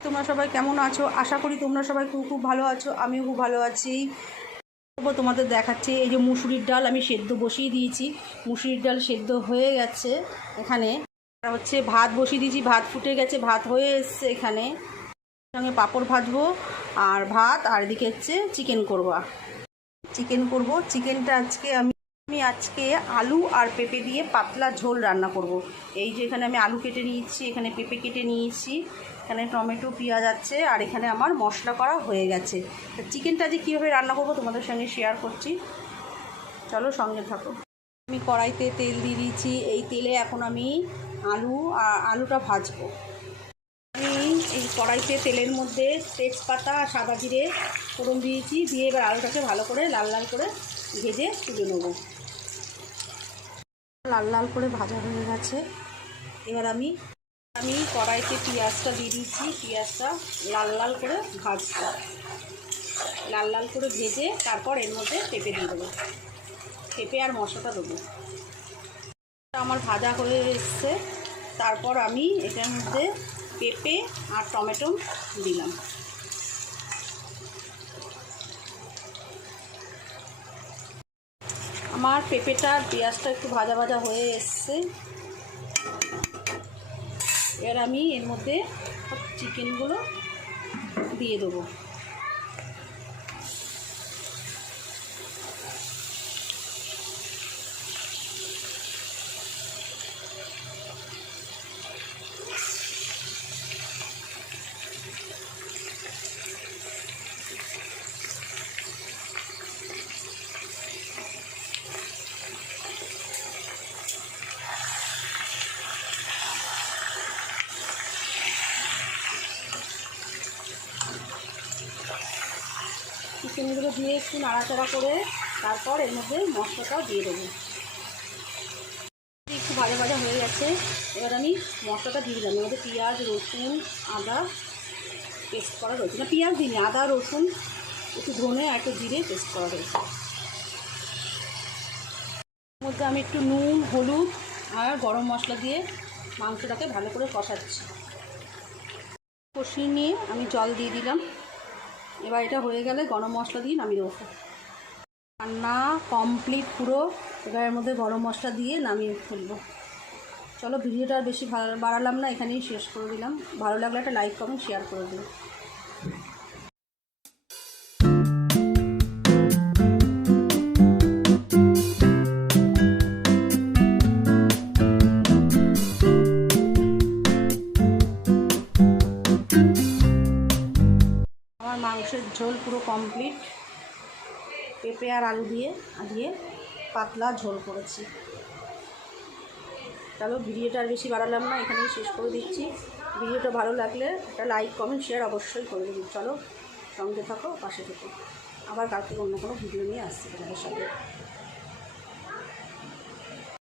তোমরা সবাই কেমন আছো? আশা করি তোমরা সবাই খুব খুব ভালো আছো। আমিও খুব ভালো আছি। তোমাদের দেখাচ্ছি এই যে মুসুরির ডাল আমি সেদ্ধ বসিয়ে দিয়েছি। মুসুরির ডাল সেদ্ধ হয়ে গেছে। এখানে হচ্ছে ভাত বসিয়ে দিয়েছি, ভাত ফুটে গেছে, ভাত হয়ে এসছে। এখানে সঙ্গে পাঁপড় ভাজবো আর ভাত, আর এদিকে হচ্ছে চিকেন করবো। চিকেনটা আজকে আলু আর পেঁপে দিয়ে পাতলা ঝোল রান্না করব। এই যে এখানে আমি আলু কেটে নিয়েছি, এখানে পেঁপে কেটে নিয়েছি, এখানে টমেটো পেঁয়াজ আছে, আর এখানে আমার মশলা করা হয়ে গেছে। তো চিকেনটা যে কীভাবে রান্না করব তোমাদের সঙ্গে শেয়ার করছি, চলো সঙ্গে থাকো। আমি কড়াইতে তেল দিয়ে দিয়েছি। এই তেলে এখন আমি আলুটা ভাজবো। আমি এই কড়াইতে তেলের মধ্যে তেজপাতা আর সাদা জিরে ফোড়ন দিয়েছি, দিয়ে এবার আলুটাকে ভালো করে লাল লাল করে ভেজে তুলে নেবো। লাল লাল করে ভাজা হয়ে গেছে। এবার আমি কড়াইতে পেঁয়াজটা দিয়ে দিচ্ছি। পেঁয়াজটা লাল লাল করে ভাজবো, লাল লাল করে ভেজে তারপর এর মধ্যে পেঁপে দিয়ে দেবো, পেঁপে আর মশলাটা দেবো। আমার ভাজা হয়ে এসছে। তারপর আমি এটার মধ্যে পেঁপে আর টমেটো দিলাম। আমার পেঁপেটা আর পেঁয়াজটা একটু ভাজা ভাজা হয়ে এসছে। এবার আমি এর মধ্যে চিকেনগুলো দিয়ে দেবো। চিকেনগুলো দিয়ে একটু নাড়াচাড়া করে তারপর এর মধ্যে মশলাটাও দিয়ে দেবো। একটু ভাজা ভাজা হয়ে গেছে। এবার আমি মশলাটা দিয়ে দিলাম। এর মধ্যে পেঁয়াজ, রসুন, আদা পেস্ট করা রয়েছে, না পেঁয়াজ দিইনি, আদা রসুন একটু ধনে আর একটু জিরে পেস্ট করা রয়েছে। এর মধ্যে আমি একটু নুন, হলুদ আর গরম মশলা দিয়ে মাংসটাকে ভালো করে কষাচ্ছি। কষিয়ে নিয়ে আমি জল দিয়ে দিলাম। এবার এটা হয়ে গেলে গরম মশলা দিয়ে নামিয়ে দেবো। রান্না কমপ্লিট পুরো। এবার এর মধ্যে গরম মশলা দিয়ে নামিয়ে ফেলবো। চলো ভিডিওটা আর বেশি বাড়ালাম না, এখানেই শেষ করে দিলাম। ভালো লাগলে একটা লাইক কমেন্ট শেয়ার করে দিন। আমার মাংসের ঝোল পুরো কমপ্লিট। পেঁপে আর আলু দিয়ে পাতলা ঝোল করেছি। চলো ভিডিওটা আর বেশি বাড়ালাম না, এখানেই শেষ করে দিচ্ছি। ভিডিওটা ভালো লাগলে একটা লাইক কমেন্ট শেয়ার অবশ্যই করে দিন। চলো সঙ্গে থাকো, পাশে থেকো। আবার কালকে অন্য কোনো ভিডিও নিয়ে আসছি তোমাদের সাথে।